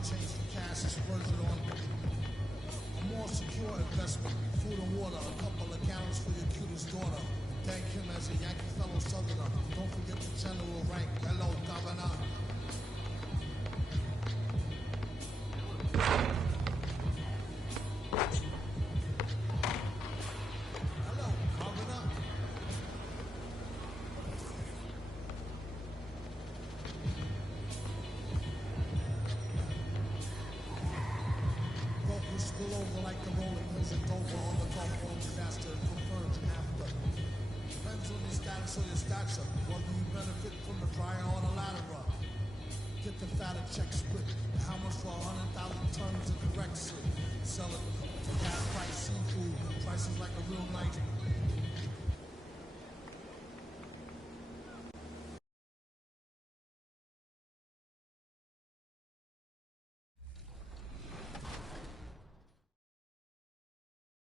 I'll change the cash and spurge it on a more secure investment. Food and water, a couple of gallons for your cutest daughter. Thank him as a Yankee fellow Southerner. Don't forget the general rank. Hello, Governor. Spill over like the rolling hills of Dover on the Gulf War disaster and converge after. Depends on your status or your stature. Whether you benefit from the dryer or the lateral. Get the fatter check split. How much for 100,000 tons of correct shit? Sell it for half price seafood. Prices like a real knight.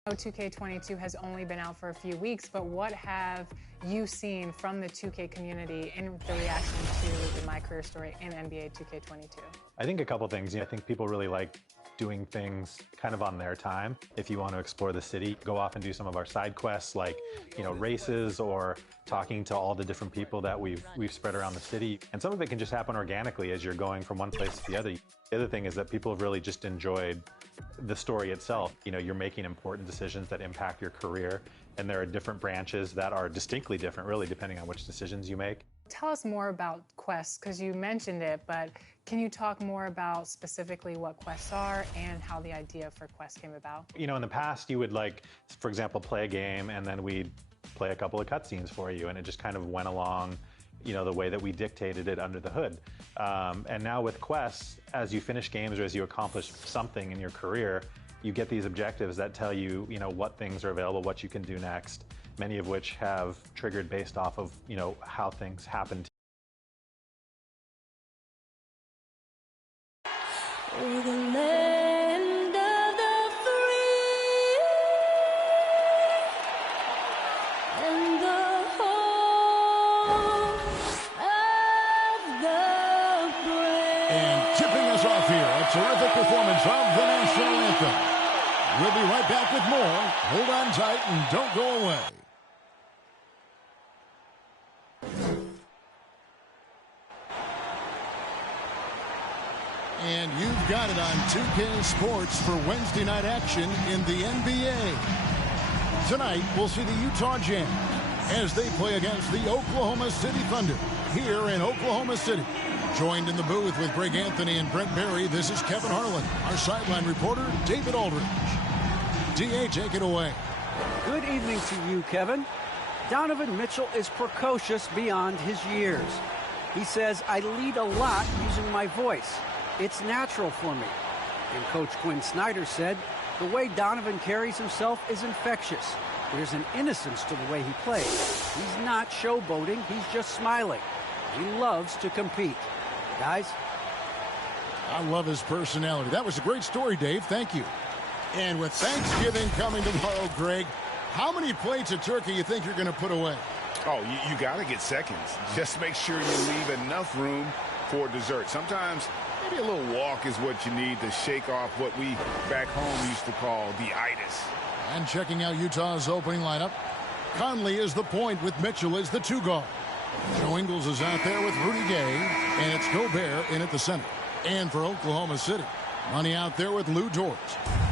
I know 2K22 has only been out for a few weeks, but what have you seen from the 2K community in the reaction to the My Career Story in NBA 2K22? I think a couple things. I think people really like doing things kind of on their time. If you want to explore the city, go off and do some of our side quests like, races or talking to all the different people that we've spread around the city. And some of it can just happen organically as you're going from one place to the other. The other thing is that people have really just enjoyed the story itself. You're making important decisions that impact your career, and there are different branches that are distinctly different, really, depending on which decisions you make. Tell us more about quests, because you mentioned it, but can you talk more about specifically what quests are and how the idea for quests came about? In the past, you would, for example, play a game, and then we'd play a couple of cutscenes for you, and it just kind of went along the way that we dictated it under the hood. And now with quests, as you finish games or as you accomplish something in your career, you get these objectives that tell you, what things are available, what you can do next, many of which have triggered based off of, how things happen. Terrific performance of the national anthem. We'll be right back with more. Hold on tight and don't go away. And you've got it on 2K Sports for Wednesday night action in the NBA. Tonight, we'll see the Utah Jazz as they play against the Oklahoma City Thunder here in Oklahoma City. Joined in the booth with Greg Anthony and Brent Barry, this is Kevin Harlan. Our sideline reporter, David Aldridge. D.A., take it away. Good evening to you, Kevin. Donovan Mitchell is precocious beyond his years. He says, I lead a lot using my voice. It's natural for me. And Coach Quinn Snyder said, the way Donovan carries himself is infectious. There's an innocence to the way he plays. He's not showboating, he's just smiling. He loves to compete. Guys? I love his personality. That was a great story, Dave. Thank you. And with Thanksgiving coming tomorrow, Greg, how many plates of turkey you think you're going to put away? Oh, you got to get seconds. Just make sure you leave enough room for dessert. Sometimes maybe a little walk is what you need to shake off what we back home used to call the itis. And checking out Utah's opening lineup, Conley is the point with Mitchell as the two guard. Joe Ingles is out there with Rudy Gay, and it's Gobert in at the center. And for Oklahoma City, Money out there with Lou Dort.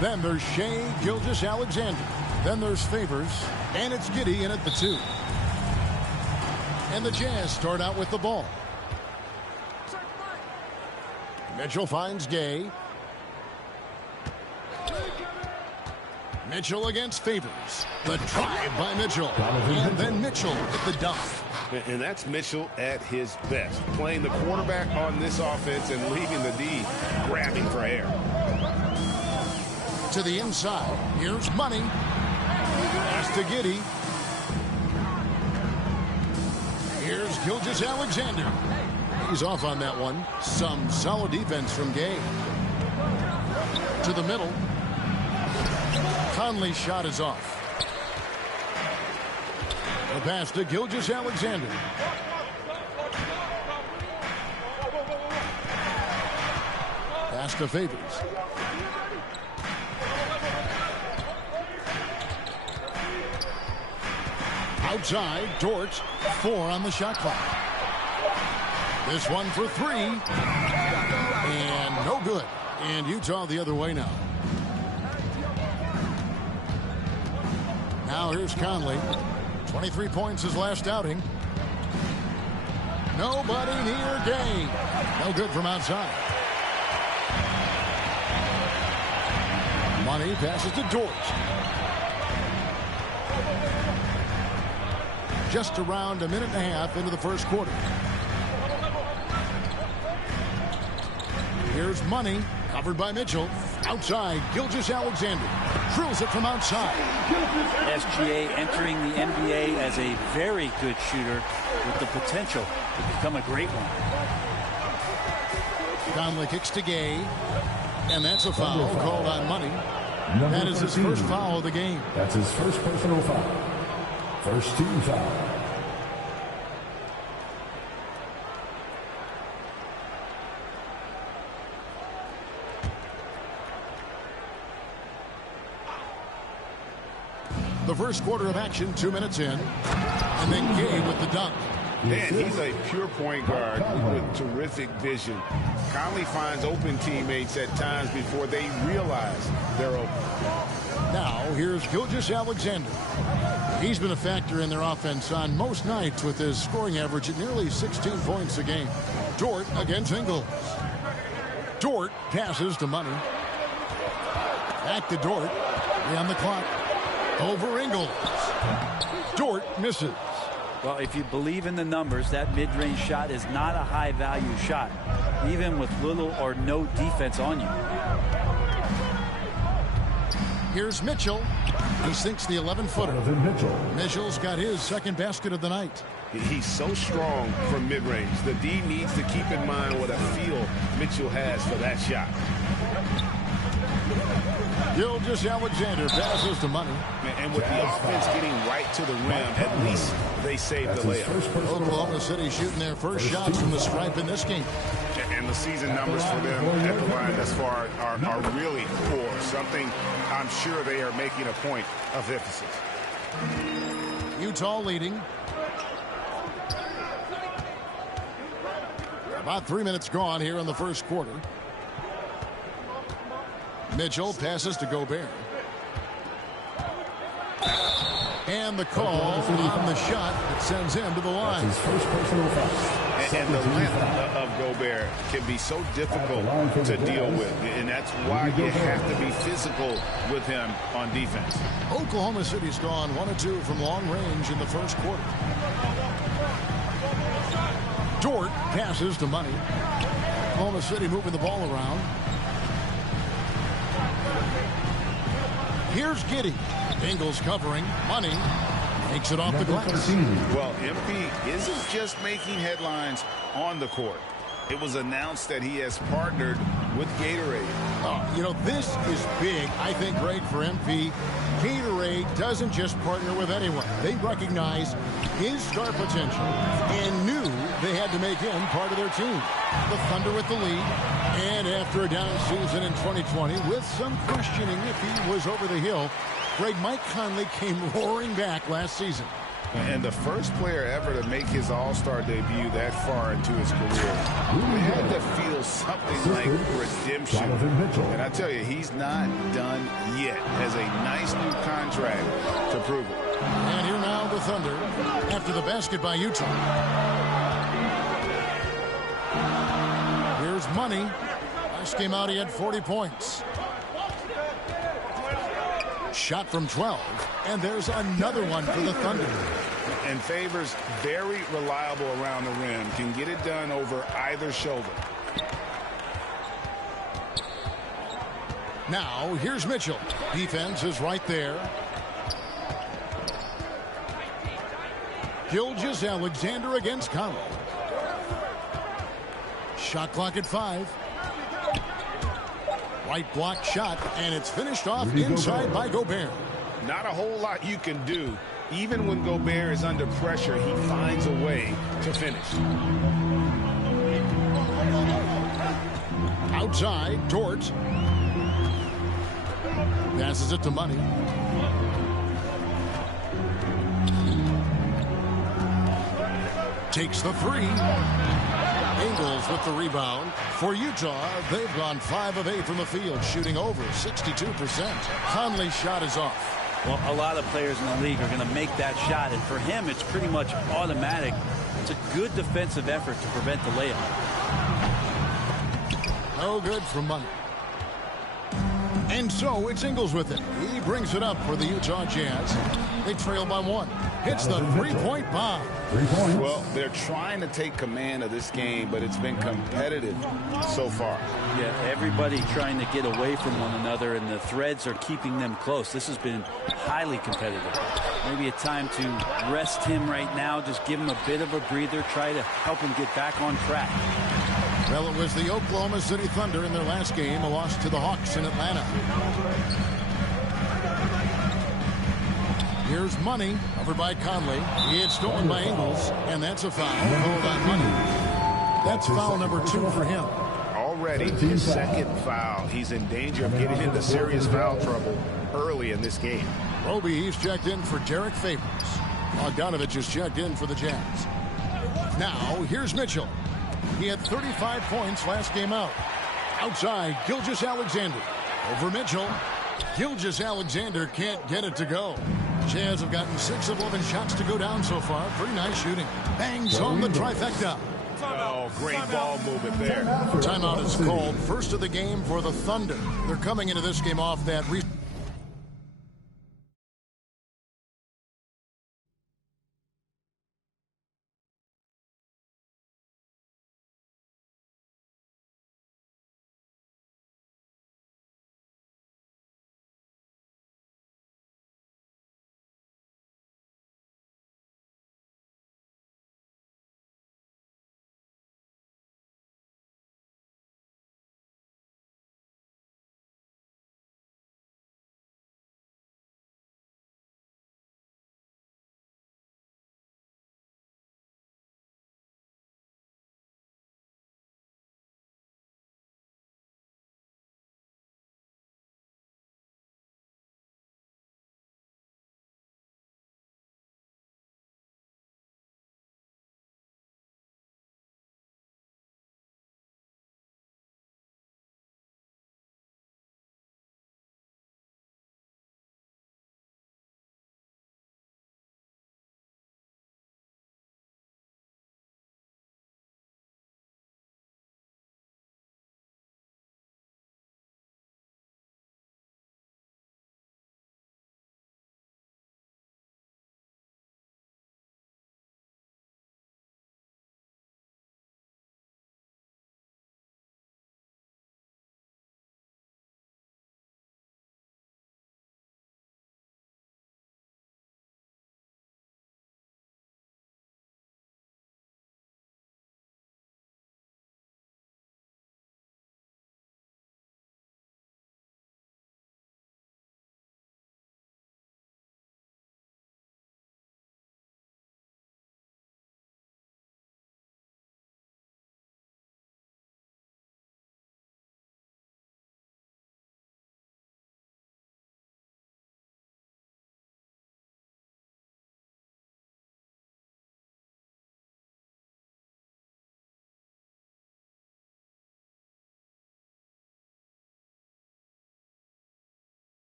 Then there's Shai Gilgeous-Alexander. Then there's Favors, and it's Giddey in at the 2. And the Jazz start out with the ball. Mitchell finds Gay. Mitchell against Favors. The drive by Mitchell. And then Mitchell at the dunk. And that's Mitchell at his best. Playing the quarterback on this offense and leaving the D grabbing for air. To the inside. Here's Money. Pass to Giddey. Here's Gilgeous-Alexander. He's off on that one. Some solid defense from Gay. To the middle. Conley's shot is off. The pass to Gilgeous-Alexander. Pass to Favors. Outside, Dort, 4 on the shot clock. This one for 3. And no good. And Utah the other way now. Now here's Conley. 23 points his last outing. Nobody near Gay. No good from outside. Money passes to Dort. Just around a minute and a half into the first quarter. Here's Money, covered by Mitchell. Outside, Gilgeous-Alexander drills it from outside. SGA entering the NBA as a very good shooter with the potential to become a great one. Conley kicks to Gay, and that's a foul called on Money. That is his first foul of the game. That's his first personal foul. First team foul. The first quarter of action, 2 minutes in. And then Gay with the dunk. Man, he's a pure point guard with terrific vision. Conley finds open teammates at times before they realize they're open. Now, here's Gilgeous-Alexander. He's been a factor in their offense on most nights with his scoring average at nearly 16 points a game. Dort against Ingles. Dort passes to Money. Back to Dort. 3 on the clock. Over Ingles. Dort misses. Well, if you believe in the numbers, that mid-range shot is not a high-value shot, even with little or no defense on you. Here's Mitchell. He sinks the 11-footer. Mitchell's got his second basket of the night. He's so strong from mid-range. The D needs to keep in mind what a feel Mitchell has for that shot. Gilgeous-Alexander passes to Money. And with the offense getting right to the rim, at least they saved the layup. Oklahoma City shooting their first shots from the stripe in this game. And the season numbers for them at the line thus far are really poor. Something I'm sure they are making a point of emphasis. Utah leading. About 3 minutes gone here in the first quarter. Mitchell passes to Gobert. And the call on the shot that sends him to the line. His first personal foul. And the length of Gobert can be so difficult to deal with. And that's why you have to be physical with him on defense. Oklahoma City's gone 1 of 2 from long range in the first quarter. Dort passes to Money. Oklahoma City moving the ball around. Here's Giddey. Ingles covering. Money takes it off the glass. Well, MP isn't just making headlines on the court. It was announced that he has partnered with Gatorade. You know, this is big, I think, Greg, for MP. Gatorade doesn't just partner with anyone. They recognize his star potential and knew they had to make him part of their team. The Thunder with the lead, and after a down season in 2020, with some questioning if he was over the hill, Greg, Mike Conley came roaring back last season. And the first player ever to make his all-star debut that far into his career. He had to feel something like redemption. And I tell you, he's not done yet. Has a nice new contract to prove it. And here now the Thunder after the basket by Utah. Here's Money. Last game out, he had 40 points. Shot from 12, and there's another one for the Thunder. And Favors, very reliable around the rim, can get it done over either shoulder. Now, here's Mitchell. Defense is right there. Gilgeous-Alexander against Conley. Shot clock at 5. White block shot, and it's finished off inside by Gobert. Not a whole lot you can do. Even when Gobert is under pressure, he finds a way to finish. Outside, Dort. Passes it to Money. Takes the three. Ingles with the rebound. For Utah, they've gone 5 of 8 from the field, shooting over 62%. Conley's shot is off. Well, a lot of players in the league are going to make that shot, and for him, it's pretty much automatic. It's a good defensive effort to prevent the layup. No good for Money. And so it's Ingles with it. He brings it up for the Utah Jazz. They trail by 1. Hits the three-point bomb. 3 points. Well, they're trying to take command of this game, but it's been competitive so far. Yeah, everybody trying to get away from one another, and the threads are keeping them close. This has been highly competitive. Maybe a time to rest him right now, just give him a bit of a breather, try to help him get back on track. Well, it was the Oklahoma City Thunder in their last game, a loss to the Hawks in Atlanta. Here's Money, over by Conley. He had stolen by Ingles, and that's a foul. Called on Money. That's foul number 2 for him. Already his second foul. He's in danger of getting into serious foul trouble early in this game. Roby, he's checked in for Derek Favors. Bogdanovich is checked in for the Jazz. Now, here's Mitchell. He had 35 points last game out. Outside, Gilgeous-Alexander. Over Mitchell. Gilgeous-Alexander can't get it to go. Jazz have gotten 6 of 11 shots to go down so far. Pretty nice shooting. Bangs home the trifecta. Oh, great ball movement there. Timeout is called. First of the game for the Thunder. They're coming into this game off that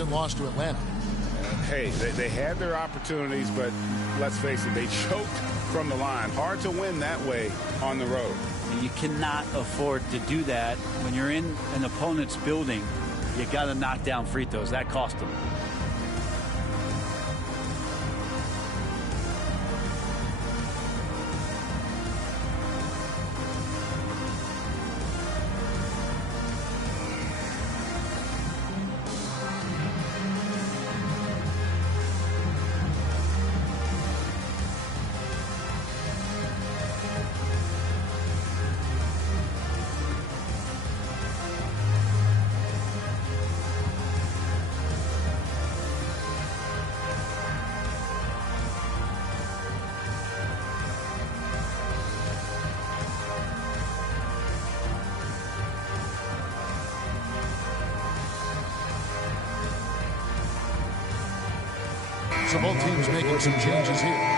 recent loss to Atlanta. Hey, they had their opportunities, but let's face it, they choked from the line. Hard to win that way on the road. You cannot afford to do that when you're in an opponent's building. You got to knock down free throws. That cost them. So both teams making some changes here.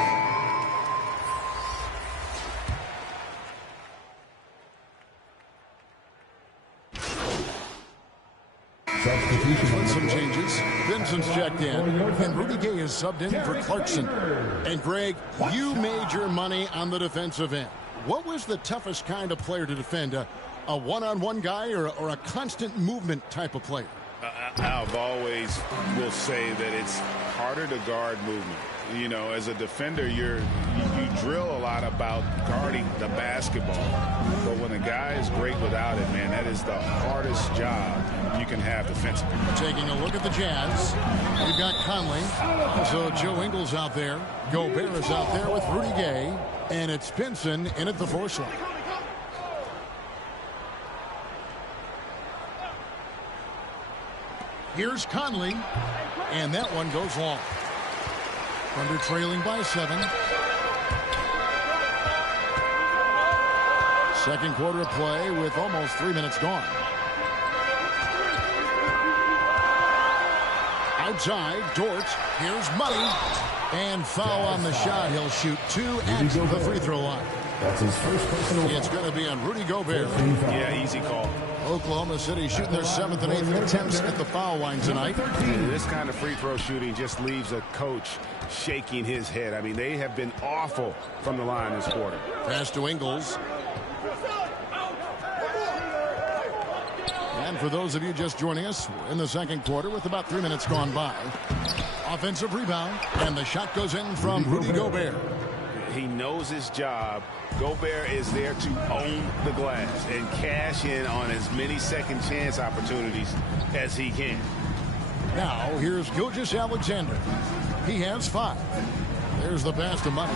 With some changes, Vincent's checked in, and Rudy Gay is subbed in for Clarkson. And Greg, you made your money on the defensive end. What was the toughest kind of player to defend? A one-on-one guy or a constant movement type of player? I've always will say that it's harder to guard movement. You know, as a defender, you drill a lot about guarding the basketball. But when a guy is great without it, man, that is the hardest job you can have defensively. Taking a look at the Jazz, we've got Conley. Also, Joe Ingles out there. Gobert is out there with Rudy Gay. And it's Pinson in at the 4 slot. Here's Conley, and that one goes long. Thunder trailing by 7. Second quarter of play with almost 3 minutes gone. Outside, Dort. Here's Money. And foul on the shot. He'll shoot 2 at the free throw line. That's his first personal foul. It's going to be on Rudy Gobert. Yeah, easy call. Oklahoma City shooting their 7th and 8th attempts at the foul line tonight. This kind of free throw shooting just leaves a coach shaking his head. I mean, they have been awful from the line this quarter. Pass to Ingles. And for those of you just joining us, we're in the second quarter with about 3 minutes gone by. Offensive rebound, and the shot goes in from Rudy Gobert. He knows his job. Gobert is there to own the glass and cash in on as many second chance opportunities as he can. Now, here's Gilgeous-Alexander. He has 5. There's the pass to Money.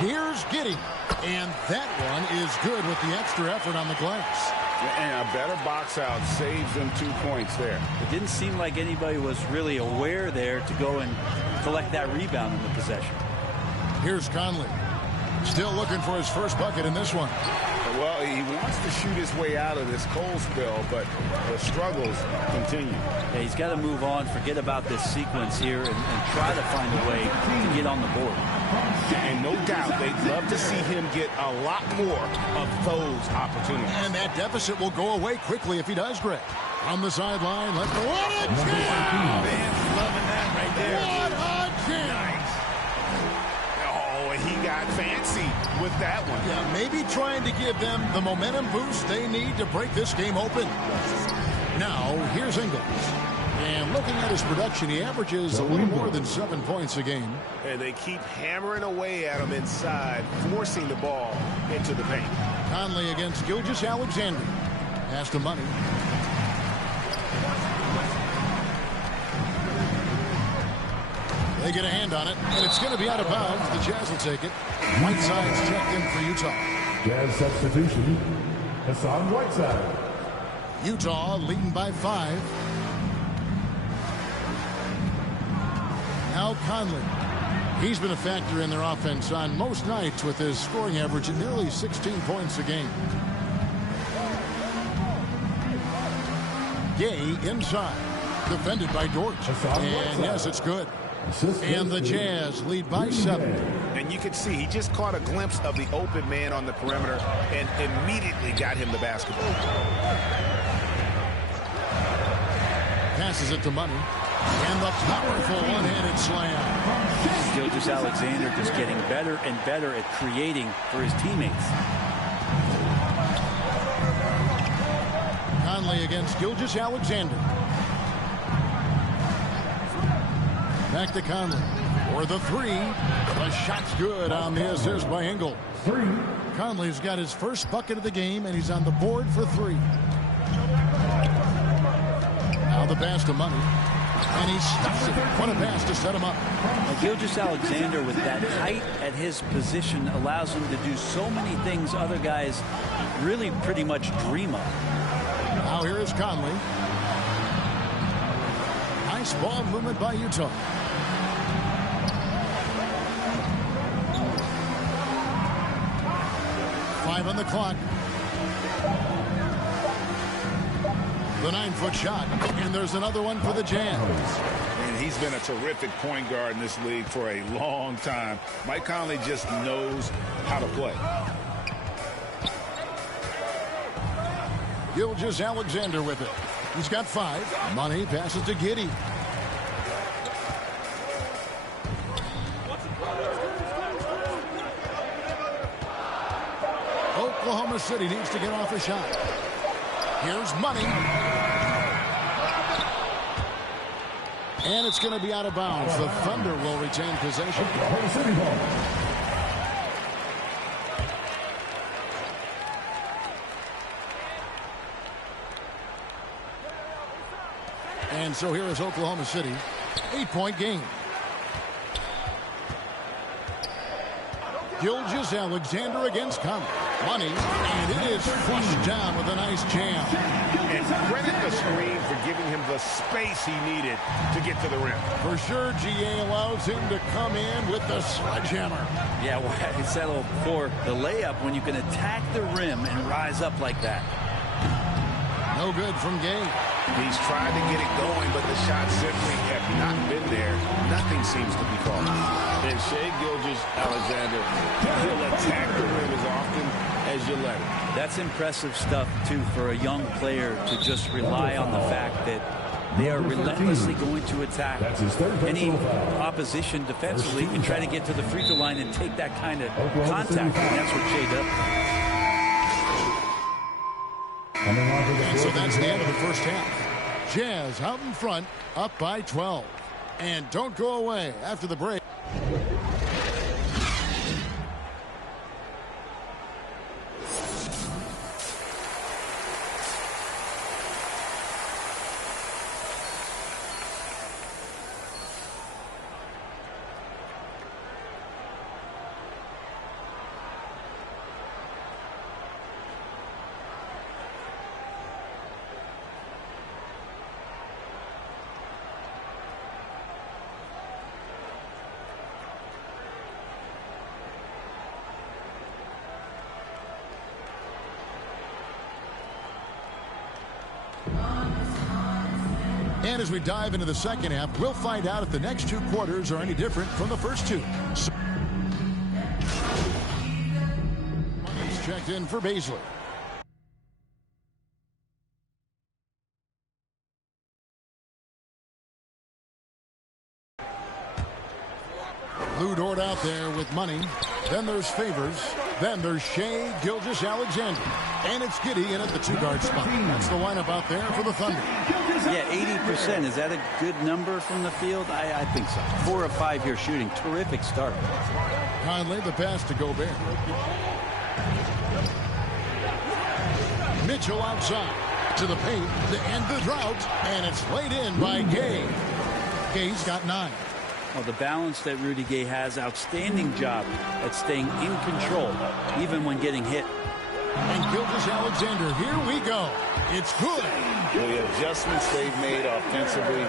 Here's Giddey. And that one is good with the extra effort on the glass. And a better box out saves them 2 points there. It didn't seem like anybody was really aware there to go and collect that rebound in the possession. Here's Conley. Still looking for his first bucket in this one. Well, he wants to shoot his way out of this cold spell, but the struggles continue. Yeah, he's got to move on, forget about this sequence here, and try to find a way to get on the board. And no doubt they'd love to see him get a lot more of those opportunities. And that deficit will go away quickly if he does, Greg. On the sideline, what a jam! Fans loving that right there. What a jam! Nice. Oh, and he got fancy with that one. Yeah, maybe trying to give them the momentum boost they need to break this game open. Now, here's Ingles. And looking at his production, he averages a little more than 7 points a game. And they keep hammering away at him inside, forcing the ball into the paint. Conley against Gilgeous-Alexander. Pass to Money. They get a hand on it, and it's going to be out of bounds. The Jazz will take it. Whiteside's checked in for Utah. Jazz substitution, Hassan Whiteside. Utah leading by 5. Now Conley. He's been a factor in their offense on most nights with his scoring average at nearly 16 points a game. Gay inside. Defended by Dort. And yes, it's good. And the Jazz lead by 7. And you can see he just caught a glimpse of the open man on the perimeter and immediately got him the basketball. Passes it to Money. And the powerful one-handed slam. Gilgeous-Alexander just getting better and better at creating for his teammates. Conley against Gilgeous-Alexander. Back to Conley for the three. The shot's good on the assist by Engel. Conley's got his first bucket of the game, and he's on the board for three. Now the pass to Money. And he stops it. What a pass to set him up. Gilgeous-Alexander, with that height at his position, allows him to do so many things other guys really pretty much dream of. Now here is Conley. Nice ball movement by Utah. Five on the clock. The 9-foot shot, and there's another one for the Jazz. And he's been a terrific point guard in this league for a long time. Mike Conley just knows how to play. Gilgeous-Alexander with it. He's got 5. Money passes to Giddey. Oklahoma City needs to get off a shot. Here's Money. And it's going to be out of bounds. The Thunder will retain possession. And so here is Oklahoma City. 8-point game. Gilgeous-Alexander against Conley. Money, and it is flushed down with a nice jam. And credit the screen for giving him the space he needed to get to the rim. For sure, GA allows him to come in with the sledgehammer. Yeah, well, I settle for the layup when you can attack the rim and rise up like that. No good from Gay. He's tried to get it going, but the shots simply have not been there. Nothing seems to be falling. And Shai Gilgeous-Alexander, he'll attack the rim as often as you let him. That's impressive stuff, too, for a young player to just rely on the fact that they are relentlessly going to attack any opposition defensively and try to get to the free throw line and take that kind of contact. And that's what Shai does. So that's the end of the first half. Jazz out in front, up by 12. And don't go away after the break. And as we dive into the second half, we'll find out if the next 2 quarters are any different from the first 2. Money's checked in for Baisley. Lou Dort out there with Money. Then there's Favors. Then there's Shai Gilgeous-Alexander. And it's Giddey in at the 2-guard spot. That's the lineup out there for the Thunder. Yeah, 80%. Is that a good number from the field? I think so. 4 of 5 here shooting. Terrific start. Conley, the pass to Gobert. Mitchell outside to the paint to end the drought. And it's laid in by Gay. Gay's got 9. Well, the balance that Rudy Gay has, outstanding job at staying in control, even when getting hit. And Gilgeous-Alexander, here we go. It's good. The adjustments they've made offensively,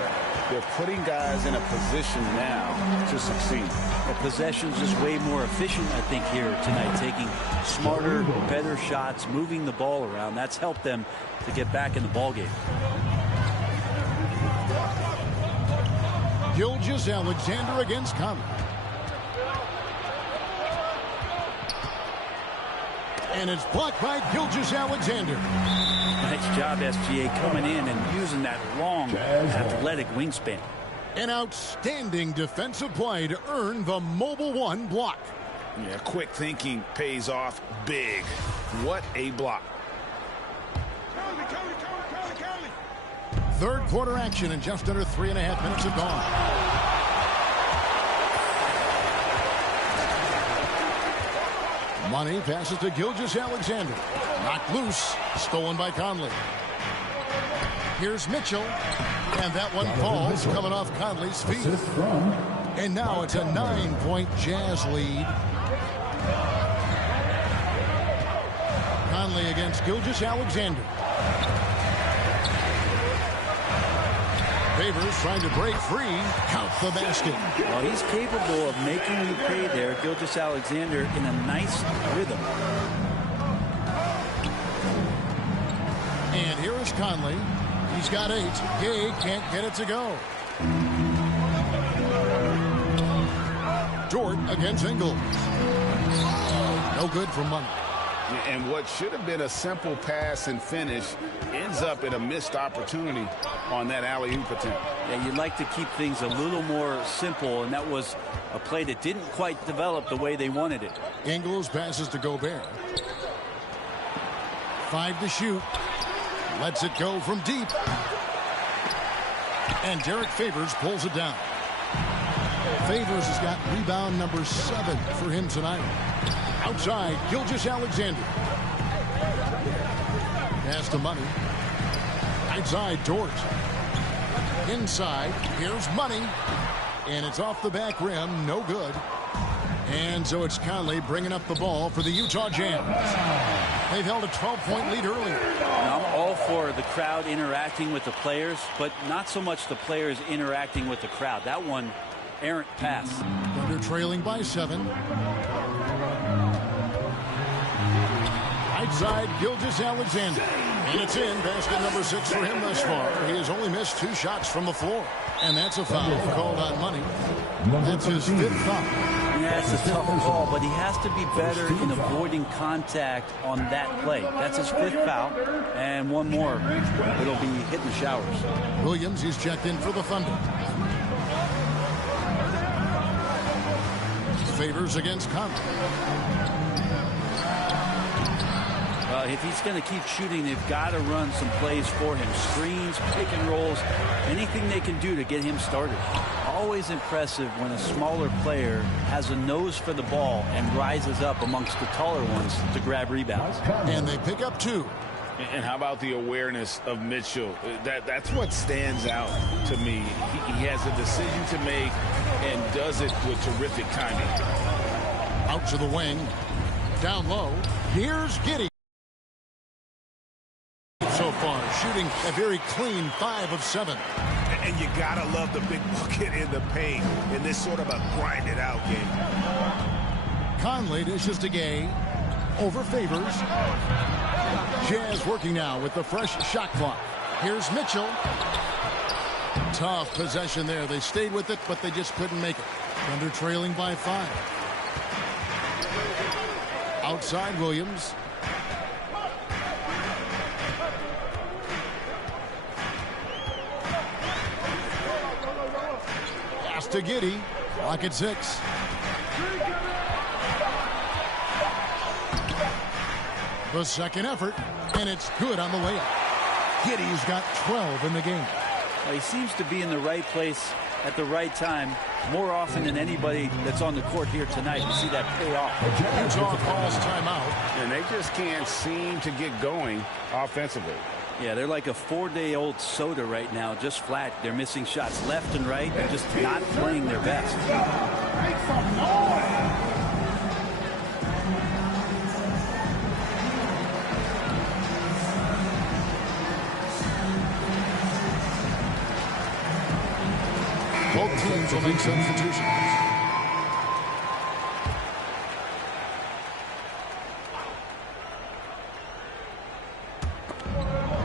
they're putting guys in a position now to succeed. Well, possession's just way more efficient, I think, here tonight, taking smarter, better shots, moving the ball around. That's helped them to get back in the ballgame. Gilgeous-Alexander against Conley. And it's blocked by Gilgeous-Alexander. Nice job, SGA, coming in and using that long, athletic wingspan. An outstanding defensive play to earn the Mobile One block. Yeah, quick thinking pays off big. What a block. Third quarter action and just under 3.5 minutes have gone. Money passes to Gilgeous-Alexander. Knocked loose. Stolen by Conley. Here's Mitchell. And that one falls coming off Conley's feet. And now it's a 9-point Jazz lead. Conley against Gilgeous-Alexander. Favors trying to break free. Count the basket. Well, he's capable of making you pay there. Gilgeous-Alexander in a nice rhythm. And here is Conley. He's got 8. Gay can't get it to go. Dort against Ingles. No good for Money. And what should have been a simple pass and finish ends up in a missed opportunity on that alley-oop attempt. Yeah, you'd like to keep things a little more simple, and that was a play that didn't quite develop the way they wanted it. Ingles passes to Gobert. 5 to shoot. Lets it go from deep. And Derek Favors pulls it down. Favors has got rebound number 7 for him tonight. Outside, Gilgeous-Alexander. Pass to Money. Outside, Dort. Inside, here's Money. And it's off the back rim, no good. And so it's Conley bringing up the ball for the Utah Jazz. They've held a 12-point lead earlier. Now, I'm all for the crowd interacting with the players, but not so much the players interacting with the crowd. That one, errant pass. Thunder trailing by 7. Right side, Gilgeous-Alexander. And it's in. Basket number 6 for him thus far. He has only missed 2 shots from the floor. And that's a foul called on Money. That's his 5th foul. Yeah, it's a tough call, but he has to be better in avoiding contact on that play. That's his 5th foul. And one more. It'll be hitting the showers. Williams is checked in for the Thunder. Favors against Conley. Well, if he's going to keep shooting, they've got to run some plays for him. Screens, pick and rolls, anything they can do to get him started. Always impressive when a smaller player has a nose for the ball and rises up amongst the taller ones to grab rebounds. And they pick up 2. And how about the awareness of Mitchell? That's what stands out to me. He has a decision to make and does it with terrific timing. Out to the wing. Down low. Here's Giddey. So far, shooting a very clean 5 of 7. And you gotta love the big bucket in the paint in this sort of a grinded-out game. Conley dishes to Gay. Over Favors. Jazz working now with the fresh shot clock. Here's Mitchell. Tough possession there. They stayed with it, but they just couldn't make it. Thunder trailing by 5. Outside Williams. Pass to Giddey. Clock at 6. The second effort, and it's good on the layup. Giddey's got 12 in the game. Well, he seems to be in the right place at the right time more often than anybody that's on the court here tonight. You see that pay off. Utah calls timeout. And they just can't seem to get going offensively. Yeah, they're like a 4-day-old soda right now, just flat. They're missing shots left and right and just not playing their best. Both teams will make substitutions.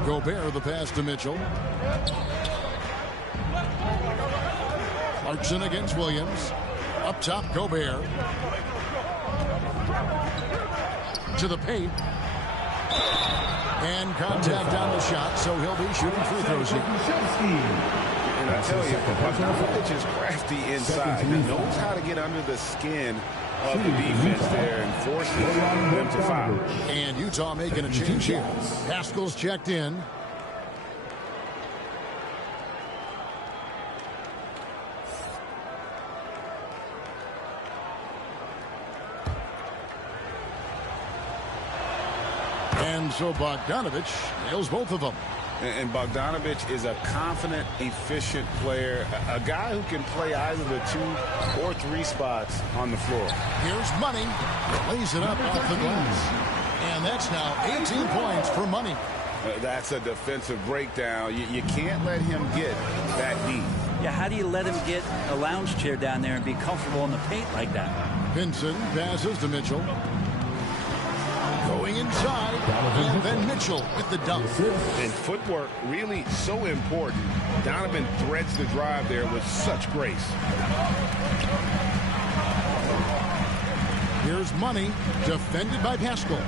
Gobert the pass to Mitchell. Clarkson against Williams. Up top, Gobert. To the paint. And contact on the shot, so he'll be shooting free throws here. And I tell you, Bogdanovic is crafty inside. He knows how to get under the skin of the defense there and forces them to foul. And Utah making a change here. Pascal's checked in. And so Bogdanovic nails both of them. And Bogdanovic is a confident, efficient player, a guy who can play either the 2 or 3 spots on the floor. Here's Money. Lays it up off the glass. And that's now 18 points for Money. That's a defensive breakdown. You can't let him get that deep. Yeah, how do you let him get a lounge chair down there and be comfortable in the paint like that? Pinson passes to Mitchell. Going inside, and then Mitchell with the dunk. And footwork really so important. Donovan threads the drive there with such grace. Here's Money, defended by Pascal.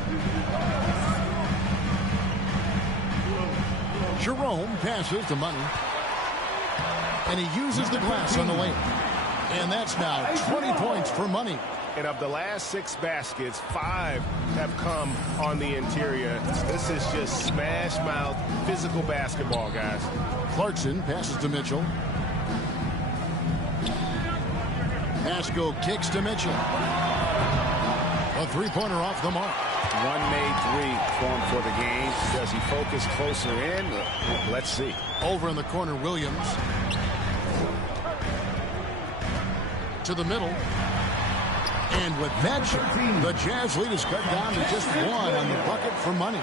Jerome passes to Money. And he uses the glass on the lane. And that's now 20 points for Money. And of the last 6 baskets, 5 have come on the interior. This is just smash mouth physical basketball, guys. Clarkson passes to Mitchell. Pascal kicks to Mitchell. A three-pointer off the mark. One made 3 for him for the game. Does he focus closer in? Let's see. Over in the corner, Williams. To the middle. And with that shot, the Jazz lead is cut down to just 1 on the bucket for Money.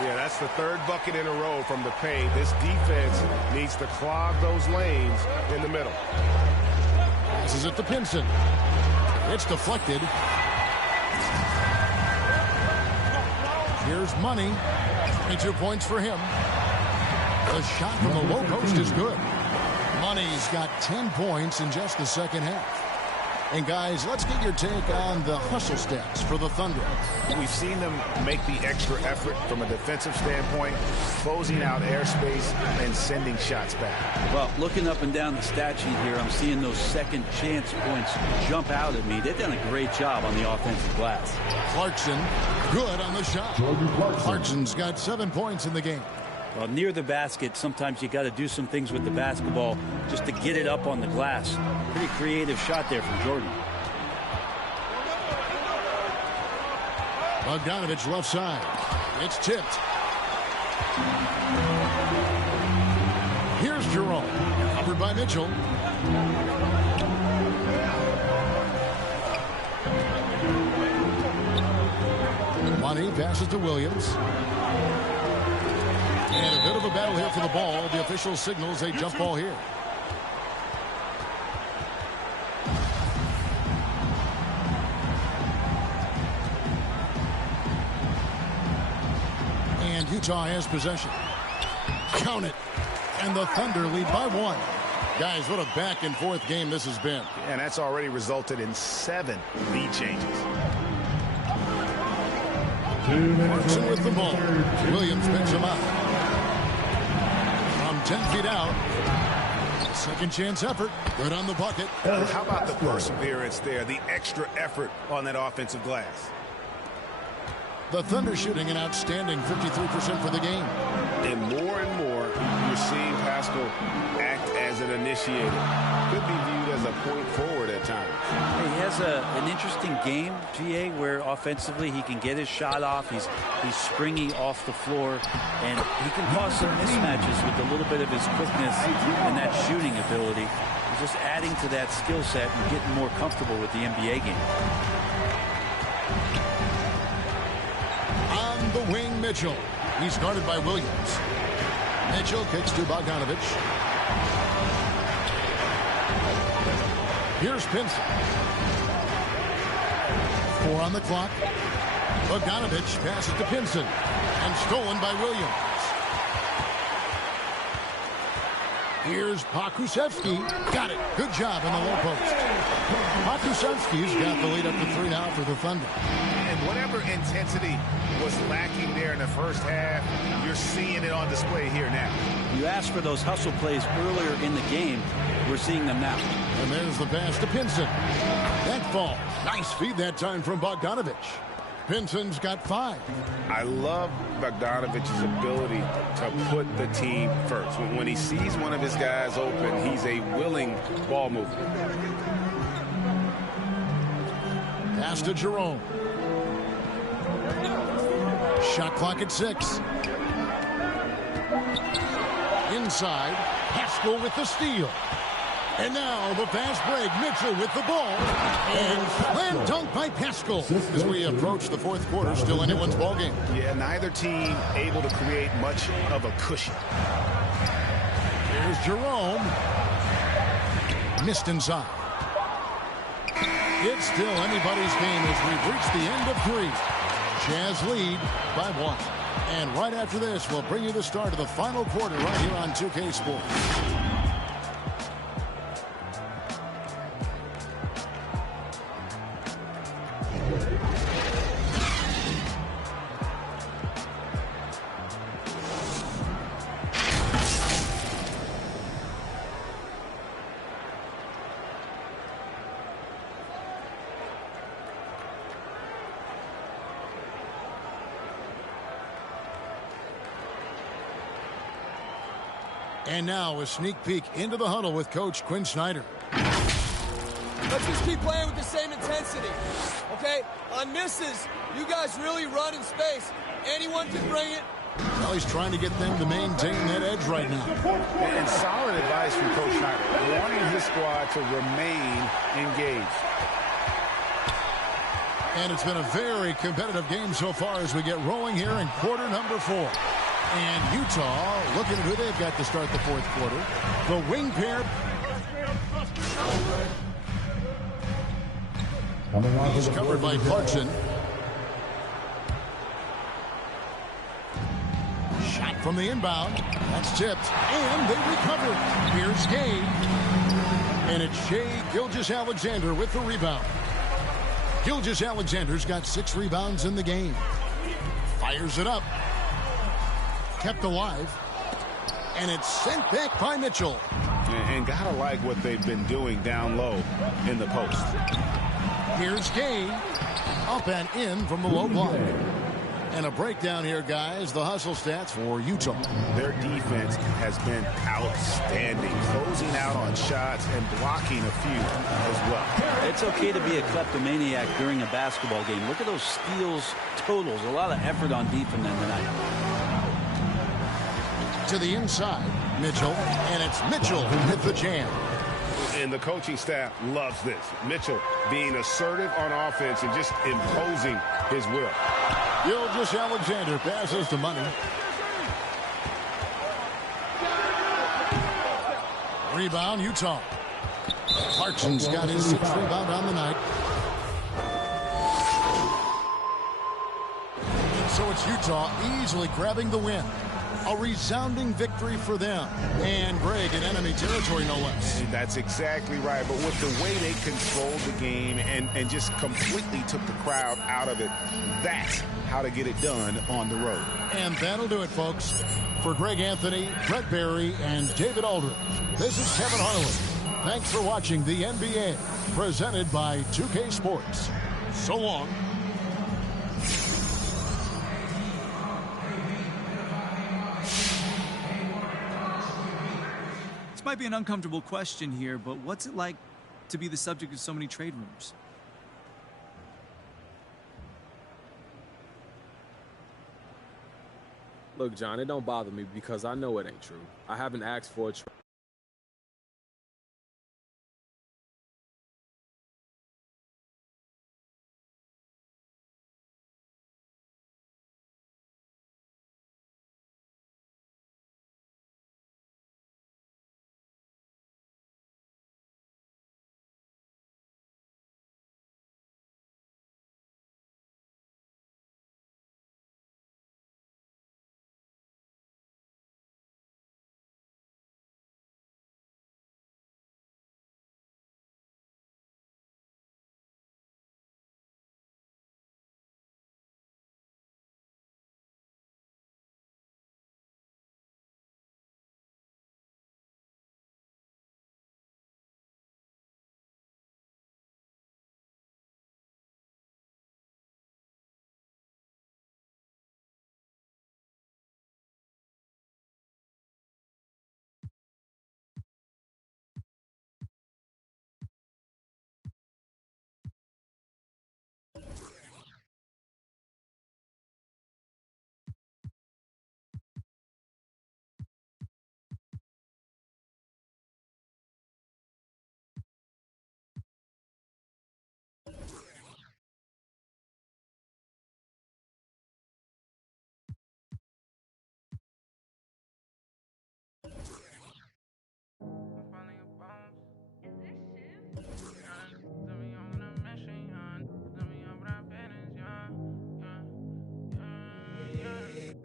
Yeah, that's the 3rd bucket in a row from the paint. This defense needs to clog those lanes in the middle. Passes it to Pinson. It's deflected. Here's Money. 22 points for him. The shot from the low post is good. Money's got 10 points in just the second half. And guys, let's get your take on the hustle stats for the Thunder. We've seen them make the extra effort from a defensive standpoint, closing out airspace and sending shots back. Well, looking up and down the stat sheet here, I'm seeing those second chance points jump out at me. They've done a great job on the offensive glass. Clarkson, good on the shot. Clarkson's got 7 points in the game. Well, near the basket, sometimes you got to do some things with the basketball just to get it up on the glass. Pretty creative shot there from Jordan. Bogdanovic left side. It's tipped. Here's Jerome. Covered by Mitchell. Money passes to Williams. And a bit of a battle here for the ball. The official signals a jump ball here. And Utah has possession. Count it. And the Thunder lead by 1. Guys, what a back and forth game this has been. And that's already resulted in 7 lead changes. Clarkson with the ball. Williams picks him up. From 10 feet out. Second chance effort. Good on the bucket. How about the perseverance there, the extra effort on that offensive glass? The Thunder shooting an outstanding 53% for the game. And more, you're seeing Pascal act as an initiator. Could be viewed as a point forward at times. He has an interesting game, GA, where offensively he can get his shot off. He's springy off the floor, and he can cause some mismatches with a little bit of his quickness and that shooting ability. He's just adding to that skill set and getting more comfortable with the NBA game. On the wing, Mitchell. He's guarded by Williams. Mitchell kicks to Bogdanovic. Here's Pinson. 4 on the clock. Bogdanovic passes to Pinson. And stolen by Williams. Here's Pokusevski. Got it. Good job in the low post. Matuszewski's got the lead up to 3 now for the Thunder. And whatever intensity was lacking there in the first half, you're seeing it on display here now. You asked for those hustle plays earlier in the game. We're seeing them now. And there's the pass to Pinson. That falls. Nice feed that time from Bogdanovich. Pinson's got 5. I love Bogdanovich's ability to put the team first. When he sees one of his guys open, he's a willing ball mover. Pass to Jerome. Shot clock at 6. Inside, Pascal with the steal. And now the fast break. Mitchell with the ball. And slam dunk by Pascal. As we approach the fourth quarter, still anyone's ballgame. Yeah, neither team able to create much of a cushion. Here's Jerome. Missed inside. It's still anybody's game as we've reached the end of 3. Jazz lead by 1. And right after this, we'll bring you the start of the final quarter right here on 2K Sports. And now a sneak peek into the huddle with Coach Quinn Snyder. Let's just keep playing with the same intensity, okay? On misses, you guys really run in space. Anyone can bring it. Well, he's trying to get them to maintain that edge right now. And solid advice from Coach Snyder, wanting his squad to remain engaged. And it's been a very competitive game so far as we get rolling here in quarter number 4. And Utah looking at who they've got to start the fourth quarter. The wing pair. He's covered by Clarkson. Shot from the inbound. That's tipped. And they recover. Here's Gay. And it's Shai Gilgeous-Alexander with the rebound. Gilgeous-Alexander's got 6 rebounds in the game. Fires it up. Kept alive. And it's sent back by Mitchell. And gotta like what they've been doing down low in the post. Here's Gay. Up and in from the low block. And a breakdown here, guys. The hustle stats for Utah. Their defense has been outstanding, closing out on shots and blocking a few as well. It's okay to be a kleptomaniac during a basketball game. Look at those steals totals. A lot of effort on deep from them tonight. To the inside, Mitchell. And it's Mitchell with the jam. And the coaching staff loves this. Mitchell being assertive on offense and just imposing his will. Gilgeous-Alexander passes to Money. Rebound, Utah. Clarkson's got his 6th rebound on the night. So it's Utah easily grabbing the win. A resounding victory for them. And Greg in enemy territory, no less. That's exactly right. But with the way they controlled the game and just completely took the crowd out of it, that's how to get it done on the road. And that'll do it, folks. For Greg Anthony, Brett Barry, and David Aldridge, this is Kevin Harlan. Thanks for watching the NBA, presented by 2K Sports. So long. This might be an uncomfortable question here, but what's it like to be the subject of so many trade rumors? Look, John, it don't bother me because I know it ain't true. I haven't asked for a trade.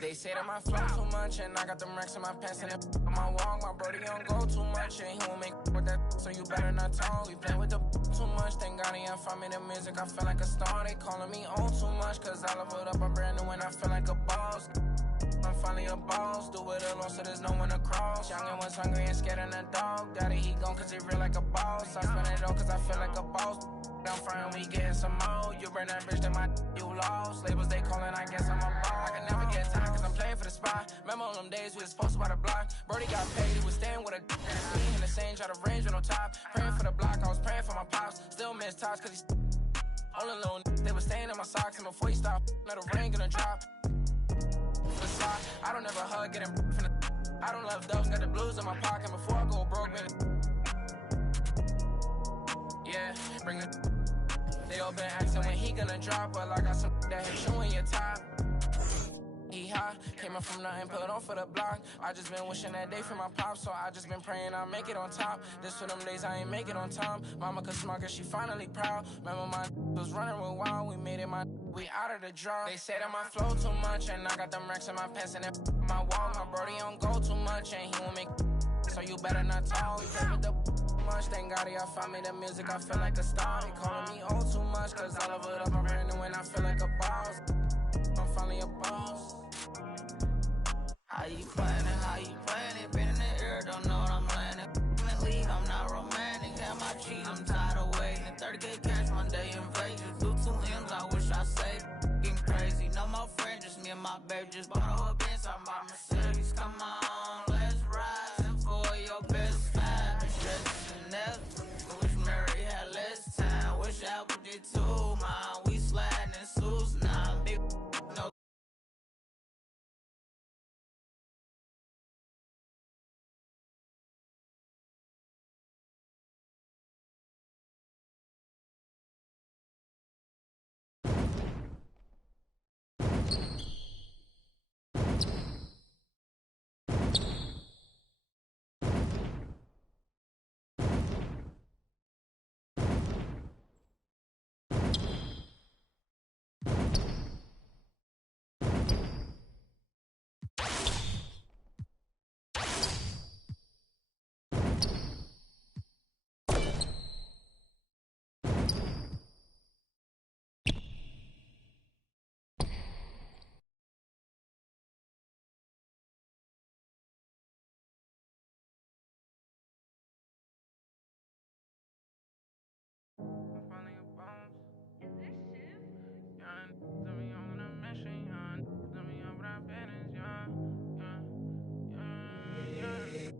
They say that my flow too much, and I got them racks in my pants, and on my walk, my brody don't go too much, and he won't make with that, so you better not talk. We play with the too much, thank God he ain't find me the music, I feel like a star. They calling me on too much, cause I leveled up a brand new and I feel like a boss. I'm finally a boss, do it alone so there's no one to cross. Young and was hungry and scared of the dog. Daddy, he gone cause he real like a boss. I spend it all cause I feel like a boss. I'm frying, we getting some more. You burn that bitch, then you lost. Labels they calling, I guess I'm a boss. I can never get time cause I'm playing for the spot. Remember on them days we was posted by the block. Brody got paid, he was staying with a me in the same, try to range with no top. Praying for the block, I was praying for my pops. Still miss tops cause he's all alone. They was staying in my socks and before he stopped, let a ring gonna drop. I don't ever hug, getting from the I don't love doves, got the blues in my pocket before I go broke, man. Yeah, bring it. They all been asking when he gonna drop, but I got some that hit you in your top. He high, came up from nothing, put on for the block. I just been wishing that day for my pop, so I just been praying I'll make it on top. This for them days I ain't make it on time. Mama could smart cause she finally proud. Remember my was running real wild, we made it we out of the draw. They say that my flow too much, and I got them racks in my pants and my wall. My brody don't go too much, and he won't make so you better not talk. We play with the much, thank God y'all found me the music, I feel like a star. They calling me on too much, cause I love it up, I'm brand new and I feel like a boss. I'm finally a boss. How you playing it? Been in the air, don't know what I'm landing. In the league, I'm not romantic. Have my cheese, I'm tired of waiting. 30K cash Monday in Vegas. Do 2 M's, I wish I saved. Getting crazy, no more friends, just me and my baby. Just bought a whole Benz, I'm my Mercedes. Come on, let's ride. And for your best friend, stress and that. Wish Mary had less time. Wish Apple did too, man. We sliding in suits now. Big no.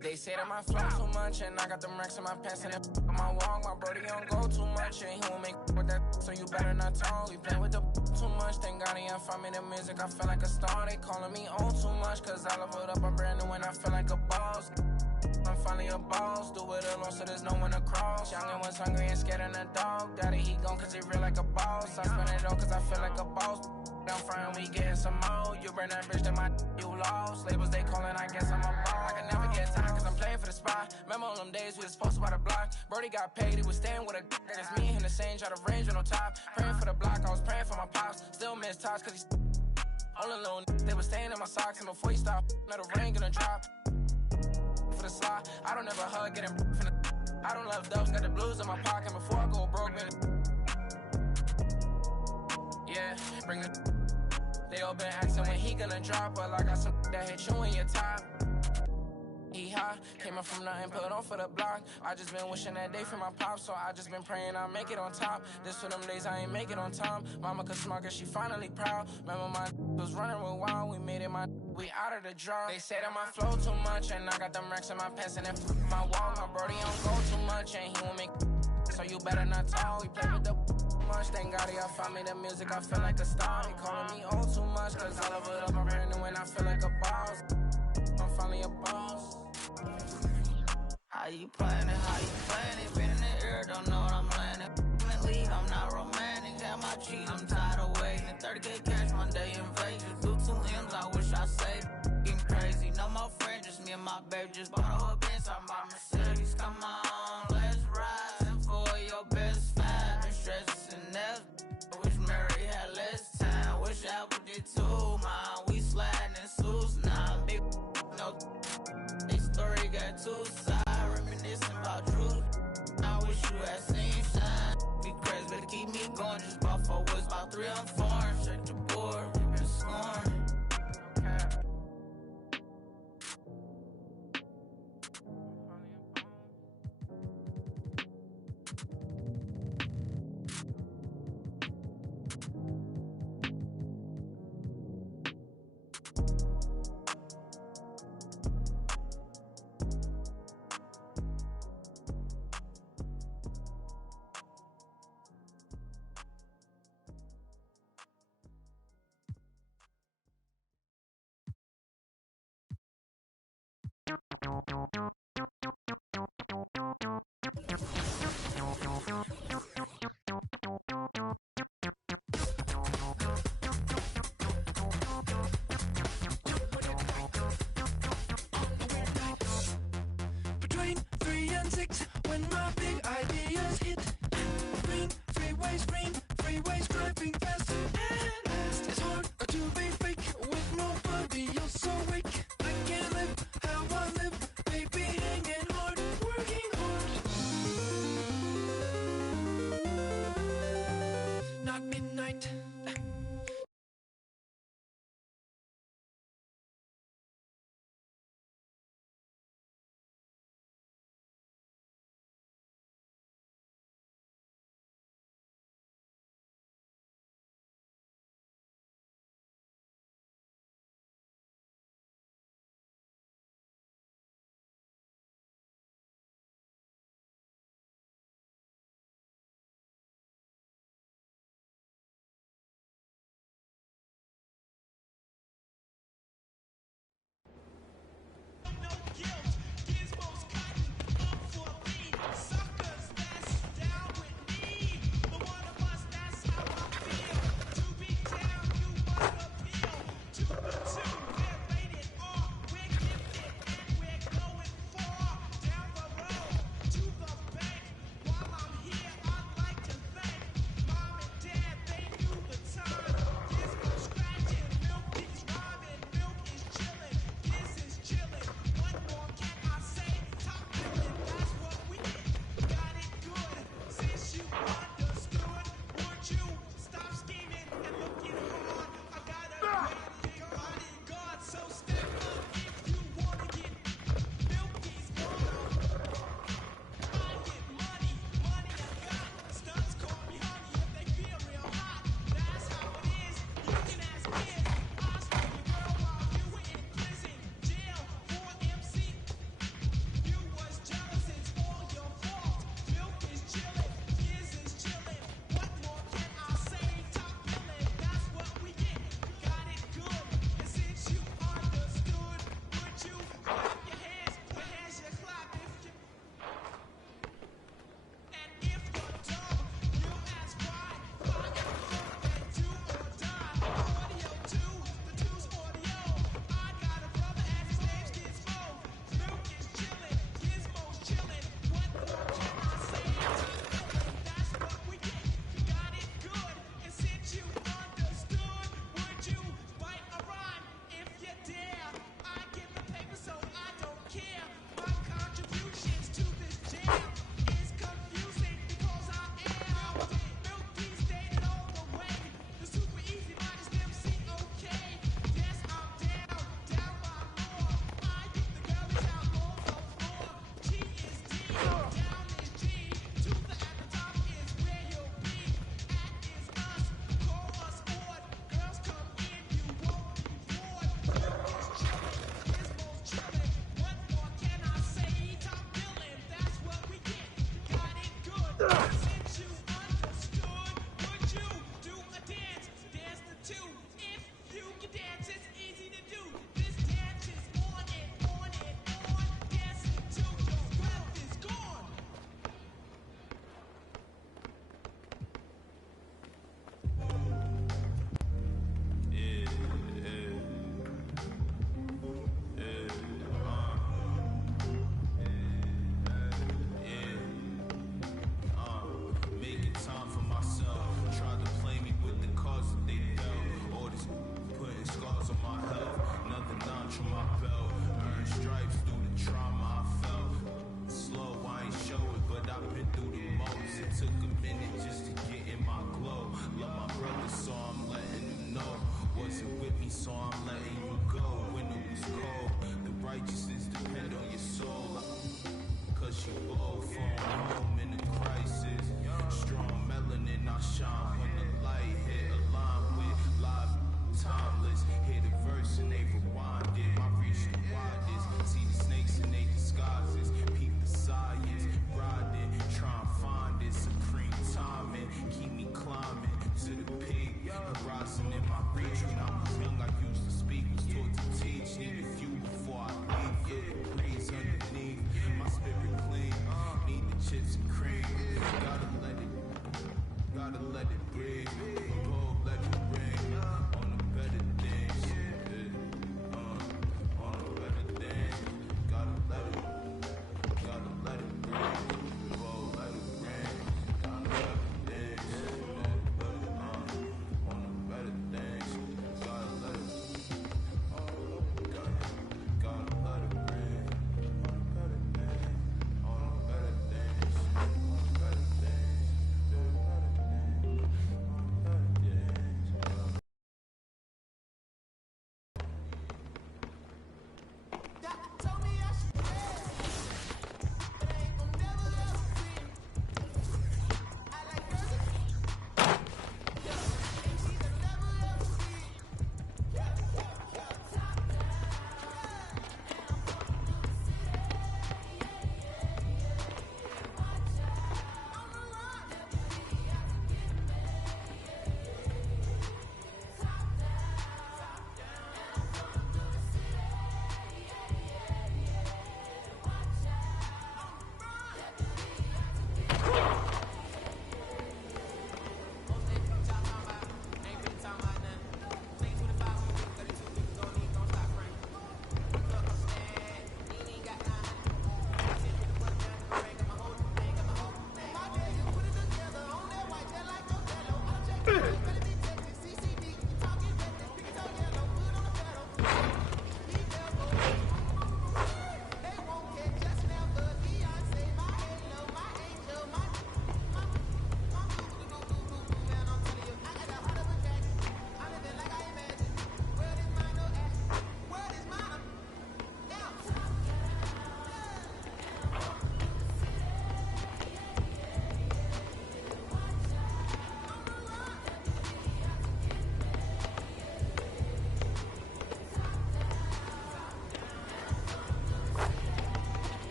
They say that my flow too much, and I got them racks in my pants and on my walk. My brody don't go too much, and he won't make with that, so you better not talk. We play with the too much, thank God he ain't find me the music, I feel like a star. They calling me on too much, cause I leveled up, I'm brand new and I feel like a boss. I'm finally a boss, do it alone so there's no one to cross. Young and was hungry and scared of the dog. Daddy, he gone cause he real like a boss. I spend it all cause I feel like a boss. I'm frying, we getting some more. You burn that bitch, then you lost. Labels they calling, I guess I'm a boss. I can never get time cause I'm playing for the spot. Remember on them days we was posted by the block. Brody got paid, he was staying with a that's me and the same, try to range with no top. Praying for the block, I was praying for my pops. Still miss tops cause he's all alone. They was staying in my socks and before he stopped, let a ring gonna drop. For the slot, I don't ever hug, getting from the I don't love doves, got the blues in my pocket before I go broke, man. Yeah, bring it. They all been asking when he gonna drop, but I got some that hit you in your top. He high, came up from nothing, put on for the block. I just been wishing that day for my pop, so I just been praying I'll make it on top. This for them days I ain't make it on time. Mama could smart cause she finally proud. Remember my was running real wild, we made it we out of the draw. They say that my flow too much, and I got them racks in my pants and my wall. My brody don't go too much, and he won't make so you better not talk. We play with the much, thank God y'all found me the music, I feel like a star. They calling me on too much, cause I love it up, I'm brand new and I feel like a boss. I'm finally a boss. How you playing it? Been in the air, don't know what I'm landing. In the league, I'm not romantic. Have my cheese, I'm tired of waiting. 30K cash Monday in Vegas. Do 2 M's, I wish I saved. Getting crazy, no more friends, just me and my baby. Just bought a whole Benz, I'm my Mercedes. Come on, let's ride. And for your best friend, stress and that. Wish Mary had less time. Wish Apple did too, man. We sliding in loose. Nah, big no. This story got two sides, reminiscing about truth. I wish you had seen shine. Be crazy, better keep me going. Just bought 4 woods, about 3 I'm foreign. Check the board, we been scoring. righteousness depend on your soul. Cause you both on home in a crisis. Strong melanin, I shine.